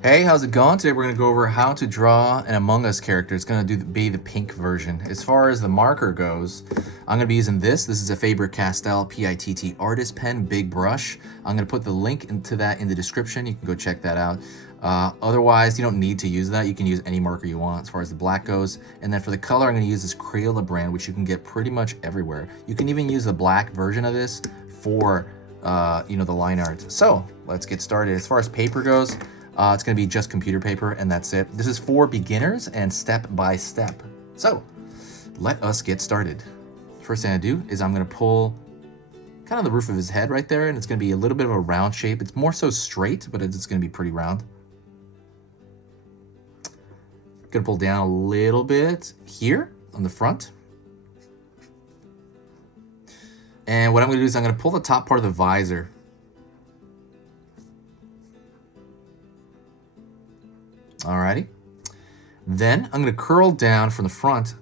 Hey, how's it going? Today we're going to go over how to draw an Among Us character. It's going to be the pink version. As far as the marker goes, I'm going to be using this. This is a Faber-Castell PITT artist pen, big brush. I'm going to put the link into that in the description. You can go check that out. Otherwise, you don't need to use that. You can use any marker you want as far as the black goes. And then for the color, I'm going to use this Crayola brand, which you can get pretty much everywhere. You can even use the black version of this for, the line art. So let's get started. As far as paper goes, it's going to be just computer paper, and that's it. This is for beginners and step by step. So let us get started. First thing I do is I'm going to pull kind of the roof of his head right there, and it's going to be a little bit of a round shape. It's more so straight, but it's going to be pretty round. Going to pull down a little bit here on the front. And what I'm going to do is I'm going to pull the top part of the visor. Alrighty. Then I'm going to curl down from the front.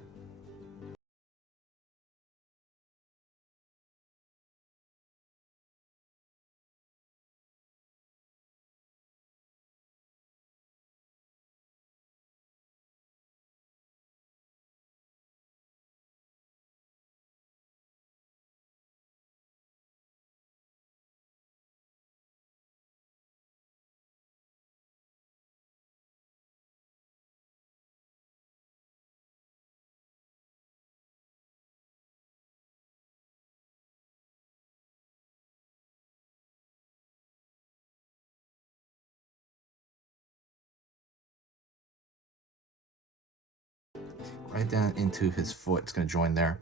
Right down into his foot. It's going to join there.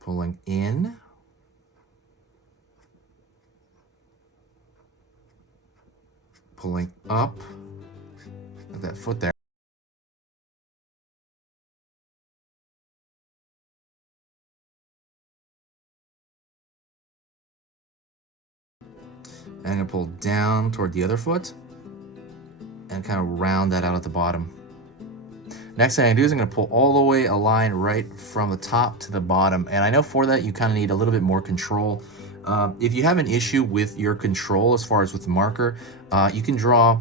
Pulling in. Pulling up. At that foot there. And I'm going to pull down toward the other foot and kind of round that out at the bottom. Next thing I do is I'm going to pull all the way a line right from the top to the bottom. And I know for that you kind of need a little bit more control. If you have an issue with your control as far as with the marker, you can draw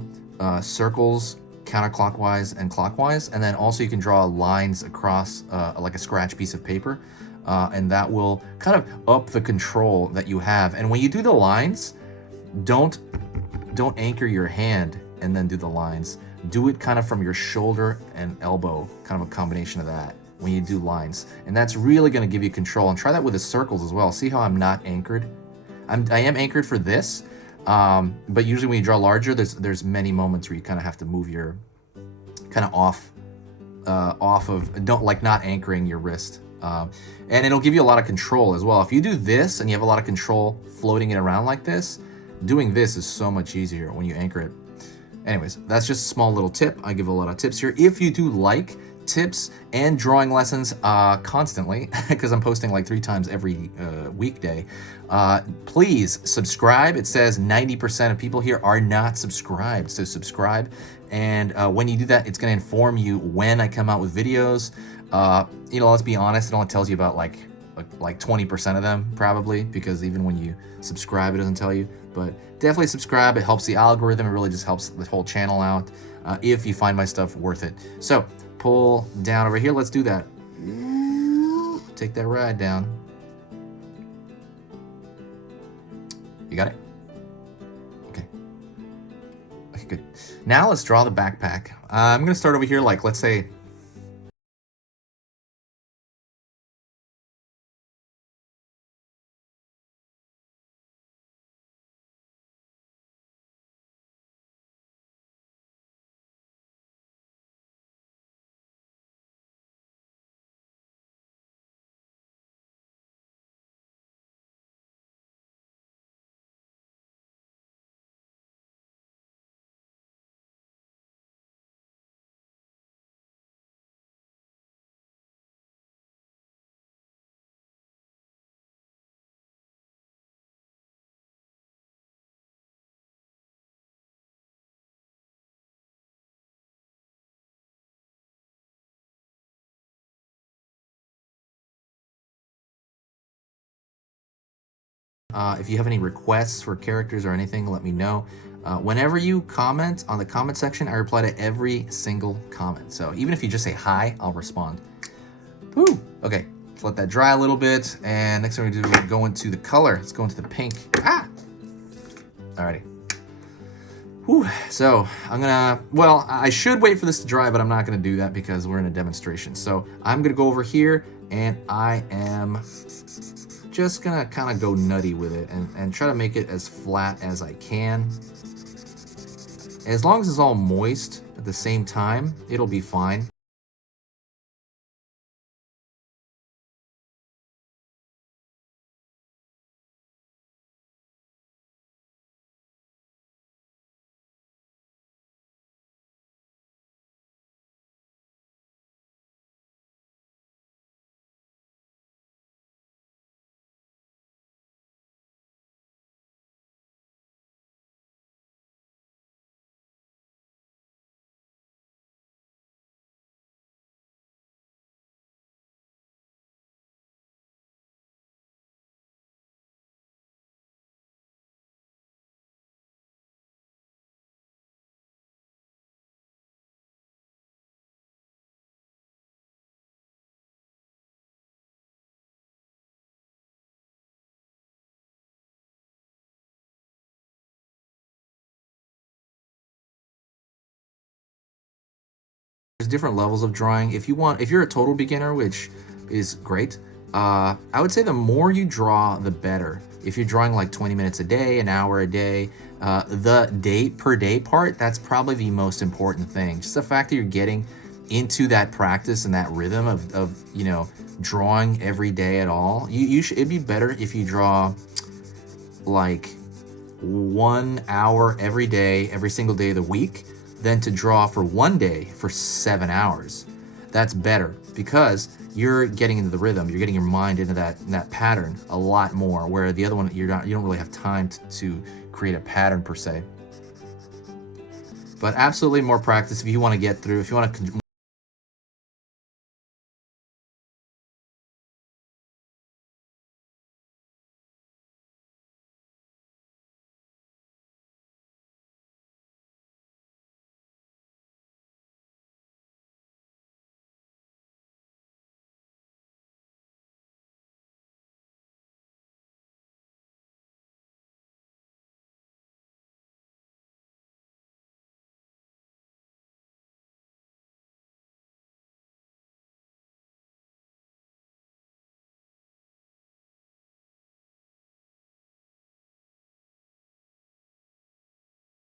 circles counterclockwise and clockwise. And then also you can draw lines across like a scratch piece of paper. And that will kind of up the control that you have. And when you do the lines, don't anchor your hand and then do the lines. Do it kind of from your shoulder and elbow, kind of a combination of that when you do lines. And that's really going to give you control. And try that with the circles as well. See how I'm not anchored? I am anchored for this, but usually when you draw larger, there's many moments where you kind of have to move your kind of off of, not anchoring your wrist. And it'll give you a lot of control as well. If you do this and you have a lot of control floating it around like this, doing this is so much easier when you anchor it. Anyways, that's just a small little tip. I give a lot of tips here. If you do like tips and drawing lessons constantly, because I'm posting like 3 times every weekday, please subscribe. It says 90% of people here are not subscribed, so subscribe. And when you do that, it's going to inform you when I come out with videos. Let's be honest, it only tells you about like 20% of them probably, because even when you subscribe, it doesn't tell you. But definitely subscribe. It helps the algorithm. It really just helps the whole channel out if you find my stuff worth it. So pull down over here. Let's do that. Take that ride down. You got it? Okay. Okay, good. Now let's draw the backpack. I'm going to start over here, like, let's say If you have any requests for characters or anything, let me know. Whenever you comment on the comment section, I reply to every single comment. So even if you just say hi, I'll respond. Woo! Okay, let's let that dry a little bit. And next thing we're gonna do is go into the color. Let's go into the pink. Ah! Alrighty. Whew. So I'm gonna, well, I should wait for this to dry, but I'm not gonna do that because we're in a demonstration. So I'm gonna go over here and I am just gonna kind of go nutty with it and try to make it as flat as I can. As long as it's all moist at the same time, it'll be fine. There's different levels of drawing. If you're a total beginner, which is great, I would say the more you draw, the better. If you're drawing like 20 minutes a day, an hour a day, the day per day part, that's probably the most important thing. Just the fact that you're getting into that practice and that rhythm of you know, drawing every day at all. It'd be better if you draw like 1 hour every day, every single day of the week, than to draw for 1 day for 7 hours. That's better because you're getting into the rhythm. You're getting your mind into that pattern a lot more. Where the other one, you don't really have time to create a pattern per se. But absolutely more practice if you want to get through. If you want to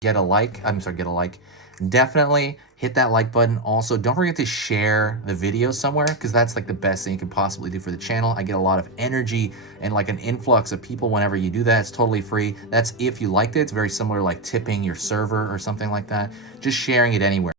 get a like, definitely hit that like button. Also, don't forget to share the video somewhere because that's like the best thing you can possibly do for the channel. I get a lot of energy and like an influx of people whenever you do that. It's totally free. That's if you liked it. It's very similar like tipping your server or something like that. Just sharing it anywhere.